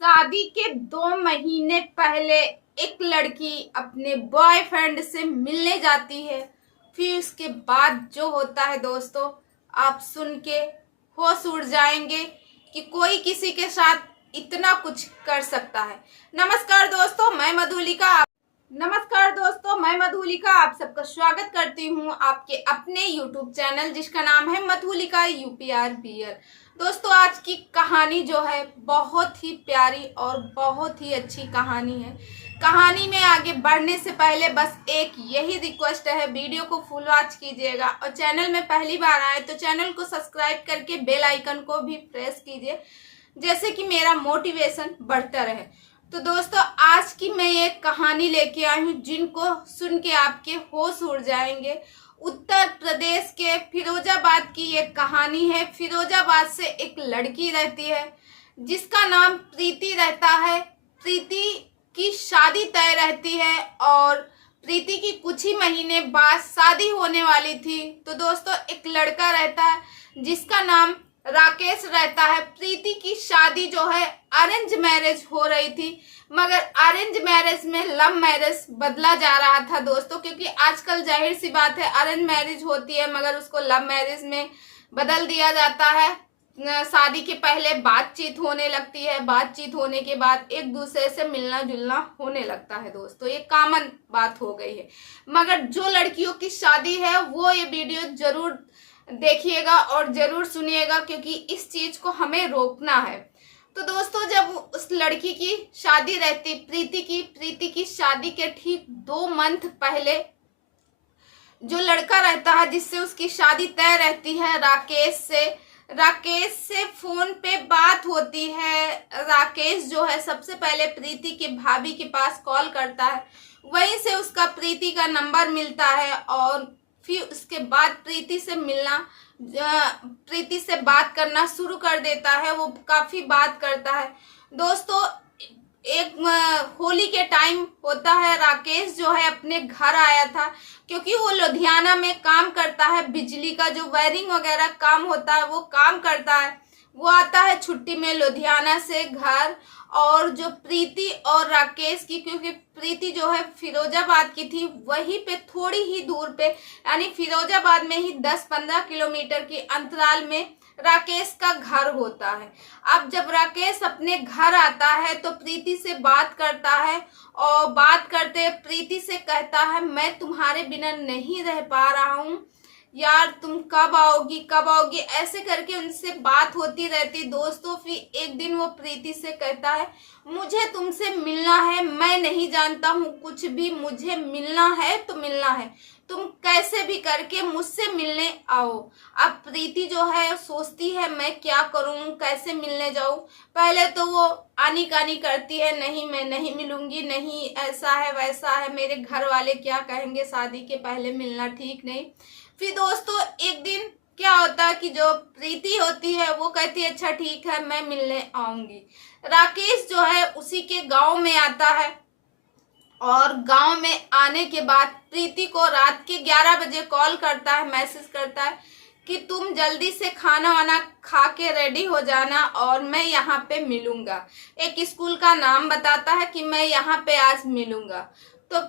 शादी के 2 महीने पहले एक लड़की अपने बॉयफ्रेंड से मिलने जाती है। फिर उसके बाद जो होता है दोस्तों, आप सुन के होश उड़ जाएंगे कि कोई किसी के साथ इतना कुछ कर सकता है। नमस्कार दोस्तों, मैं मधुलिका आप सबका स्वागत करती हूँ आपके अपने YouTube चैनल जिसका नाम है मधुलिका यूपीआर बियर। दोस्तों, आज की कहानी जो है बहुत ही प्यारी और बहुत ही अच्छी कहानी है। कहानी में आगे बढ़ने से पहले बस एक यही रिक्वेस्ट है, वीडियो को फुल वॉच कीजिएगा और चैनल में पहली बार आए तो चैनल को सब्सक्राइब करके बेल आइकन को भी प्रेस कीजिए, जैसे कि मेरा मोटिवेशन बढ़ता रहे। तो दोस्तों, आज की मैं एक कहानी लेके आई हूँ जिनको सुन के आपके होश उड़ जाएंगे। उत्तर प्रदेश के फिरोजाबाद की एक कहानी है। फिरोजाबाद से एक लड़की रहती है जिसका नाम प्रीति रहता है। प्रीति की शादी तय रहती है और प्रीति की कुछ ही महीने बाद शादी होने वाली थी। तो दोस्तों, एक लड़का रहता है जिसका नाम राकेश रहता है। प्रीति की शादी जो है अरेंज मैरिज हो रही थी, मगर अरेंज मैरिज में लव मैरिज बदला जा रहा था दोस्तों, क्योंकि आजकल जाहिर सी बात है अरेंज मैरिज होती है मगर उसको लव मैरिज में बदल दिया जाता है। शादी के पहले बातचीत होने लगती है, बातचीत होने के बाद एक दूसरे से मिलना जुलना होने लगता है दोस्तों, ये कॉमन बात हो गई है। मगर जो लड़कियों की शादी है वो ये वीडियो जरूर देखिएगा और जरूर सुनिएगा, क्योंकि इस चीज को हमें रोकना है। तो दोस्तों, जब उस लड़की की शादी रहती प्रीति की शादी के ठीक 2 मंथ पहले जो लड़का रहता है जिससे उसकी शादी तय रहती है, राकेश से फोन पे बात होती है। राकेश जो है सबसे पहले प्रीति के भाभी के पास कॉल करता है, वहीं से उसका प्रीति का नंबर मिलता है और फिर उसके बाद प्रीति से बात करना शुरू कर देता है। वो काफी बात करता है दोस्तों। एक होली के टाइम होता है, राकेश जो है अपने घर आया था, क्योंकि वो लुधियाना में काम करता है, बिजली का जो वायरिंग वगैरह काम होता है वो काम करता है। वो आता है छुट्टी में लुधियाना से घर। और जो प्रीति और राकेश की, क्योंकि प्रीति जो है फिरोजाबाद की थी, वहीं पे थोड़ी ही दूर पे यानी फिरोजाबाद में ही 10-15 किलोमीटर के अंतराल में राकेश का घर होता है। अब जब राकेश अपने घर आता है तो प्रीति से बात करता है और बात करते प्रीति से कहता है, मैं तुम्हारे बिना नहीं रह पा रहा हूँ यार, तुम कब आओगी ऐसे करके उनसे बात होती रहती दोस्तों। फिर एक दिन वो प्रीति से कहता है, मुझे तुमसे मिलना है, मैं नहीं जानता हूँ कुछ भी, मुझे मिलना है तो मिलना है, तुम कैसे भी करके मुझसे मिलने आओ। अब प्रीति जो है सोचती है मैं क्या करूं, कैसे मिलने जाऊं। पहले तो वो आनी कानी करती है, नहीं मैं नहीं मिलूंगी, नहीं ऐसा है वैसा है, मेरे घर वाले क्या कहेंगे, शादी के पहले मिलना ठीक नहीं। फिर दोस्तों, एक दिन क्या होता है कि जो प्रीति होती है वो कहती है अच्छा ठीक है मैं मिलने आऊंगी। राकेश जो है उसी के गांव में आता है और गांव में आने के बाद प्रीति को रात के 11 बजे कॉल करता है, मैसेज करता है कि तुम जल्दी से खाना वाना खा के रेडी हो जाना और मैं यहाँ पे मिलूंगा। एक स्कूल का नाम बताता है कि मैं यहाँ पे आज मिलूंगा। तो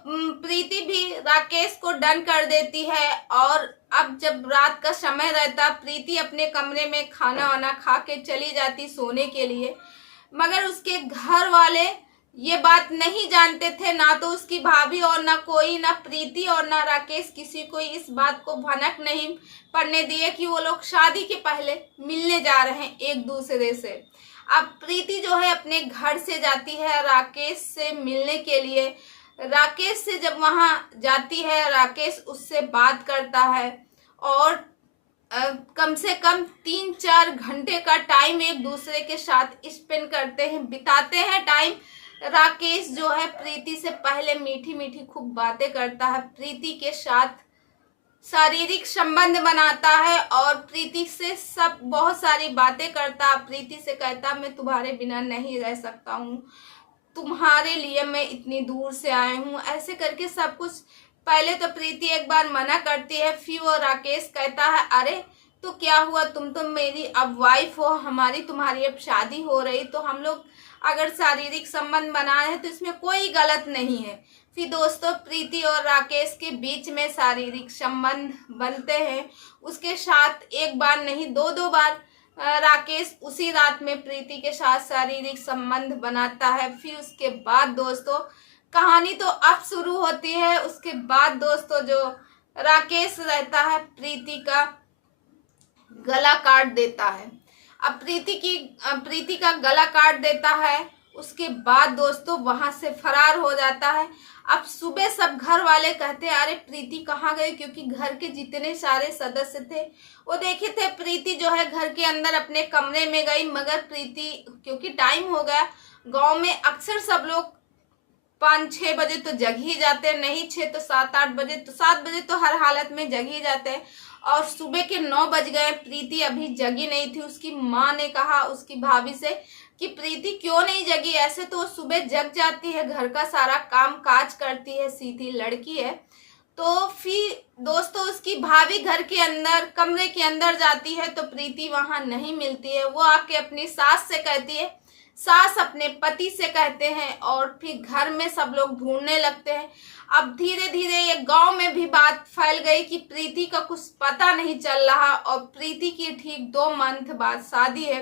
प्रीति भी राकेश को डन कर देती है। और अब जब रात का समय रहता, प्रीति अपने कमरे में खाना वाना खा के चली जाती सोने के लिए, मगर उसके घर वाले ये बात नहीं जानते थे, ना तो उसकी भाभी और ना कोई, ना प्रीति और ना राकेश, किसी को इस बात को भनक नहीं पड़ने दिए कि वो लोग शादी के पहले मिलने जा रहे हैं एक दूसरे से। अब प्रीति जो है अपने घर से जाती है राकेश से मिलने के लिए। राकेश से जब वहां जाती है, राकेश उससे बात करता है और कम से कम 3-4 घंटे का टाइम एक दूसरे के साथ स्पेंड करते हैं, बिताते हैं टाइम। राकेश जो है प्रीति से पहले मीठी मीठी खूब बातें करता है, प्रीति के साथ शारीरिक संबंध बनाता है और प्रीति से सब बहुत सारी बातें करता है। प्रीति से कहता मैं तुम्हारे बिना नहीं रह सकता हूँ, तुम्हारे लिए मैं इतनी दूर से आया हूँ, ऐसे करके सब कुछ। पहले तो प्रीति एक बार मना करती है, फिर वो राकेश कहता है अरे तो क्या हुआ, तुम तो मेरी अब वाइफ हो, हमारी तुम्हारी अब शादी हो रही, तो हम लोग अगर शारीरिक संबंध बनाए हैं तो इसमें कोई गलत नहीं है। फिर दोस्तों प्रीति और राकेश के बीच में शारीरिक संबंध बनते हैं। उसके साथ एक बार नहीं दो बार राकेश उसी रात में प्रीति के साथ शारीरिक संबंध बनाता है। फिर उसके बाद दोस्तों कहानी तो अब शुरू होती है। उसके बाद दोस्तों जो राकेश रहता है प्रीति का गला काट देता है। अब प्रीति का गला काट देता है। उसके बाद दोस्तों वहां से फरार हो जाता है। अब सुबह सब घर वाले कहते हैं अरे प्रीति कहाँ गई, क्योंकि घर के जितने सारे सदस्य थे वो देखे थे प्रीति जो है घर के अंदर अपने कमरे में गई। मगर प्रीति क्योंकि टाइम हो गया, गांव में अक्सर सब लोग 5-6 बजे तो जग ही जाते हैं, नहीं 6 तो 7-8 बजे, तो 7 बजे तो हर हालत में जग ही जाते हैं। और सुबह के 9 बज गए, प्रीति अभी जगी नहीं थी। उसकी माँ ने कहा उसकी भाभी से कि प्रीति क्यों नहीं जगी, ऐसे तो वो सुबह जग जाती है, घर का सारा काम काज करती है, सीधी लड़की है। तो फिर दोस्तों उसकी भाभी घर के अंदर कमरे के अंदर जाती है तो प्रीति वहां नहीं मिलती है। वो आके अपनी सास से कहती है, सास अपने पति से कहते हैं और फिर घर में सब लोग ढूंढने लगते हैं। अब धीरे धीरे ये गांव में भी बात फैल गई कि प्रीति का कुछ पता नहीं चल रहा और प्रीति की ठीक 2 मंथ बाद शादी है।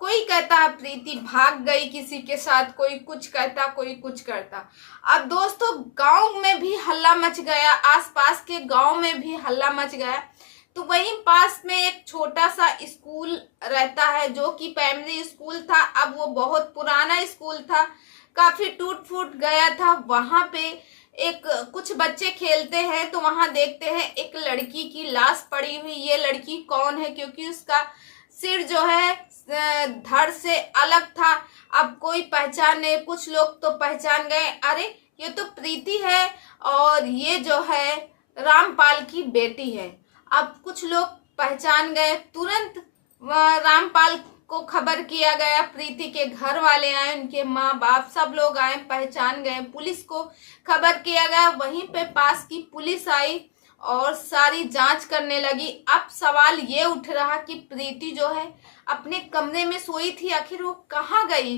कोई कहता है प्रीति भाग गई किसी के साथ, कोई कुछ कहता, कोई कुछ करता। अब दोस्तों गांव में भी हल्ला मच गया, आसपास के गांव में भी हल्ला मच गया। तो वहीं पास में एक छोटा सा स्कूल रहता है जो कि प्राइमरी स्कूल था। अब वो बहुत पुराना स्कूल था, काफी टूट फूट गया था। वहां पे एक कुछ बच्चे खेलते हैं तो वहां देखते हैं एक लड़की की लाश पड़ी हुई। ये लड़की कौन है, क्योंकि उसका सिर जो है धड़ से अलग था। अब कोई पहचाने, कुछ लोग तो पहचान गए, अरे ये तो प्रीति है और ये जो है रामपाल की बेटी है। अब कुछ लोग पहचान गए, तुरंत रामपाल को खबर किया गया। प्रीति के घर वाले आए, उनके माँ बाप सब लोग आए, पहचान गए। पुलिस को खबर किया गया, वहीं पे पास की पुलिस आई और सारी जांच करने लगी। अब सवाल ये उठ रहा कि प्रीति जो है अपने कमरे में सोई थी, आखिर वो कहाँ गई,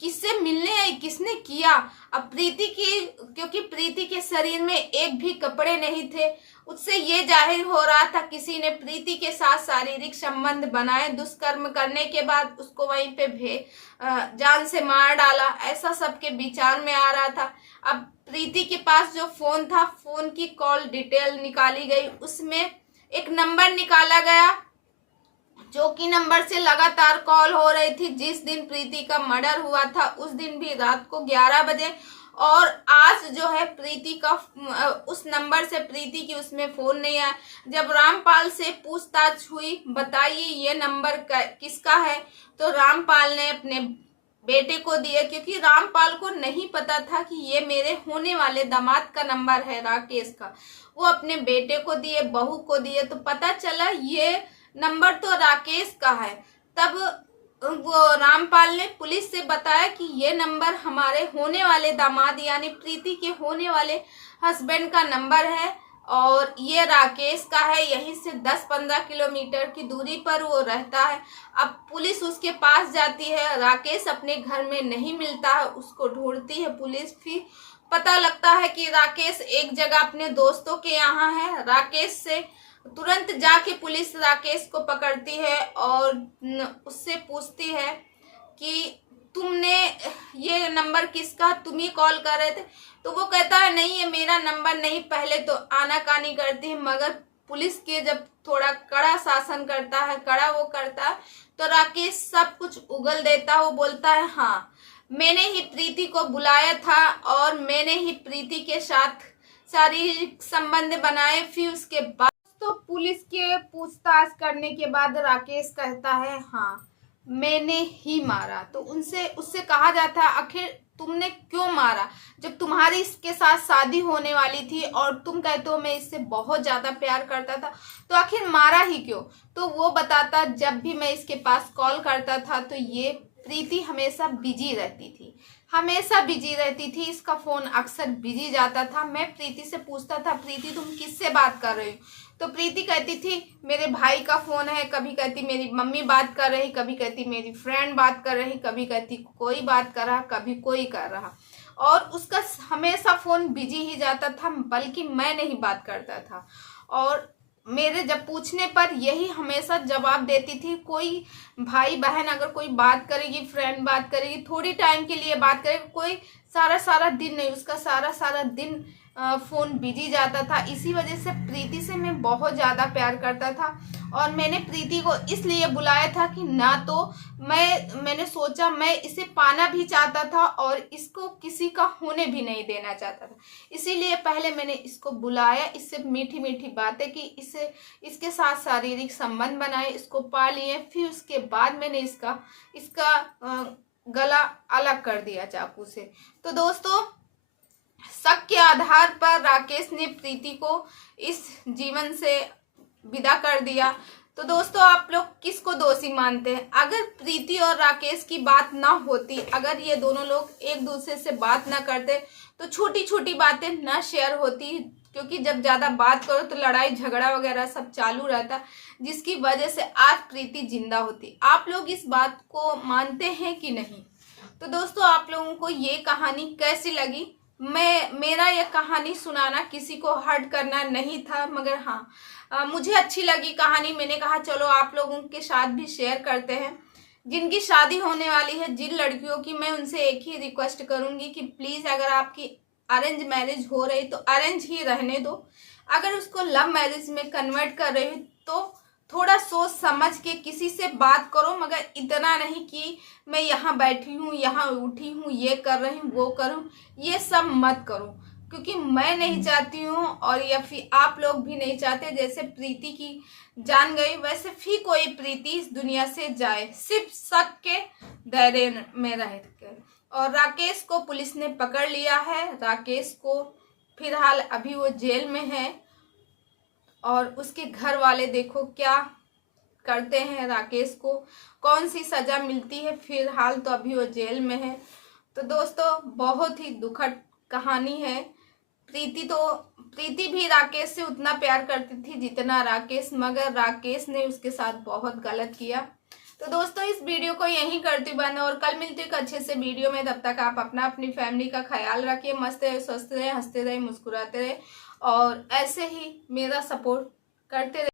किससे मिलने आई, किसने किया। अब प्रीति की, क्योंकि प्रीति के शरीर में एक भी कपड़े नहीं थे, उससे ये जाहिर हो रहा था किसी ने प्रीति के साथ शारीरिक संबंध बनाए, दुष्कर्म करने के बाद उसको वहीं पे जान से मार डाला, ऐसा सबके विचार में आ रहा था। अब प्रीति के पास जो फोन था, फोन की कॉल डिटेल निकाली गई, उसमें एक नंबर निकाला गया जो कि नंबर से लगातार कॉल हो रही थी। जिस दिन प्रीति का मर्डर हुआ था उस दिन भी रात को 11 बजे, और आज जो है प्रीति का उस नंबर से प्रीति की उसमें फोन नहीं आया। जब रामपाल से पूछताछ हुई, बताइए ये नंबर किसका है, तो रामपाल ने अपने बेटे को दिए, क्योंकि रामपाल को नहीं पता था कि ये मेरे होने वाले दामाद का नंबर है राकेश का। वो अपने बेटे को दिए, बहू को दिए, तो पता चला ये नंबर तो राकेश का है। तब वो रामपाल ने पुलिस से बताया कि ये नंबर हमारे होने वाले दामाद यानी प्रीति के होने वाले हस्बैंड का नंबर है और ये राकेश का है, यहीं से 10-15 किलोमीटर की दूरी पर वो रहता है। अब पुलिस उसके पास जाती है, राकेश अपने घर में नहीं मिलता है, उसको ढूंढती है पुलिस। फिर पता लगता है कि राकेश एक जगह अपने दोस्तों के यहाँ है। राकेश से तुरंत जाके पुलिस राकेश को पकड़ती है और उससे पूछती है कि तुमने ये नंबर किसका, तुम ही कॉल कर रहे थे। तो वो कहता है नहीं ये मेरा नंबर नहीं। पहले तो आनाकानी करती है, मगर पुलिस के जब थोड़ा कड़ा शासन करता है, कड़ा वो करता है, तो राकेश सब कुछ उगल देता है। वो बोलता है हाँ मैंने ही प्रीति को बुलाया था और मैंने ही प्रीति के साथ शारीरिक संबंध बनाए। फिर उसके बाद तो पुलिस के पूछताछ करने के बाद राकेश कहता है हाँ मैंने ही मारा। तो उससे कहा जाता है आखिर तुमने क्यों मारा, जब तुम्हारी इसके साथ शादी होने वाली थी और तुम कहते हो मैं इससे बहुत ज्यादा प्यार करता था, तो आखिर मारा ही क्यों। तो वो बताता जब भी मैं इसके पास कॉल करता था तो ये प्रीति हमेशा बिजी रहती थी, हमेशा बिजी रहती थी, इसका फोन अक्सर बिजी जाता था। मैं प्रीति से पूछता था, प्रीति तुम किससे बात कर रही हो? तो प्रीति कहती थी मेरे भाई का फोन है, कभी कहती मेरी मम्मी बात कर रही, कभी कहती मेरी फ्रेंड बात कर रही, कभी कहती कोई बात कर रहा, कभी कोई कर रहा। और उसका हमेशा फोन बिजी ही जाता था, बल्कि मैं नहीं बात करता था। और मेरे जब पूछने पर यही हमेशा जवाब देती थी, कोई भाई बहन अगर कोई बात करेगी, फ्रेंड बात करेगी, थोड़ी टाइम के लिए बात करेगी, कोई सारा सारा दिन नहीं, उसका सारा सारा दिन फोन बिजी जाता था। इसी वजह से प्रीति से मैं बहुत ज़्यादा प्यार करता था। और मैंने प्रीति को इसलिए बुलाया था कि ना तो मैंने सोचा मैं इसे पाना भी चाहता था और इसको किसी का होने भी नहीं देना चाहता था। इसीलिए पहले मैंने इसको बुलाया, इससे मीठी मीठी बातें की, इसके साथ शारीरिक संबंध बनाए, इसको पा लिए। फिर उसके बाद मैंने इसका गला अलग कर दिया चाकू से। तो दोस्तों, शक के आधार पर राकेश ने प्रीति को इस जीवन से विदा कर दिया। तो दोस्तों, आप लोग किसको दोषी मानते हैं? अगर प्रीति और राकेश की बात ना होती, अगर ये दोनों लोग एक दूसरे से बात ना करते, तो छोटी छोटी बातें ना शेयर होती, क्योंकि जब ज्यादा बात करो तो लड़ाई झगड़ा वगैरह सब चालू रहता, जिसकी वजह से आज प्रीति जिंदा होती। आप लोग इस बात को मानते हैं कि नहीं? तो दोस्तों, आप लोगों को ये कहानी कैसी लगी? मेरा ये कहानी सुनाना किसी को हर्ट करना नहीं था, मगर हाँ, मुझे अच्छी लगी कहानी। मैंने कहा चलो आप लोगों के साथ भी शेयर करते हैं। जिनकी शादी होने वाली है, जिन लड़कियों की, मैं उनसे एक ही रिक्वेस्ट करूंगी कि प्लीज अगर आपकी अरेंज मैरिज हो रही तो अरेंज ही रहने दो। अगर उसको लव मैरिज में कन्वर्ट कर रही तो थोड़ा सोच समझ के किसी से बात करो, मगर इतना नहीं कि मैं यहाँ बैठी हूँ, यहाँ उठी हूँ, ये कर रही हूँ, वो करूँ, ये सब मत करो। क्योंकि मैं नहीं चाहती हूँ और या फिर आप लोग भी नहीं चाहते, जैसे प्रीति की जान गई वैसे फिर कोई प्रीति इस दुनिया से जाए, सिर्फ शक के दायरे में रह कर। और राकेश को पुलिस ने पकड़ लिया है। राकेश को फिलहाल अभी वो जेल में है और उसके घर वाले देखो क्या करते हैं, राकेश को कौन सी सजा मिलती है। फिलहाल तो अभी वो जेल में है। तो दोस्तों, बहुत ही दुखद कहानी है। प्रीति भी राकेश से उतना प्यार करती थी जितना राकेश, मगर राकेश ने उसके साथ बहुत गलत किया। तो दोस्तों, इस वीडियो को यहीं करती बंद और कल मिलती एक अच्छे से वीडियो में। तब तक आप अपनी फैमिली का ख्याल रखिए। मस्त रहे, स्वस्थ रहे, हंसते रहे, मुस्कुराते रहे और ऐसे ही मेरा सपोर्ट करते रहे।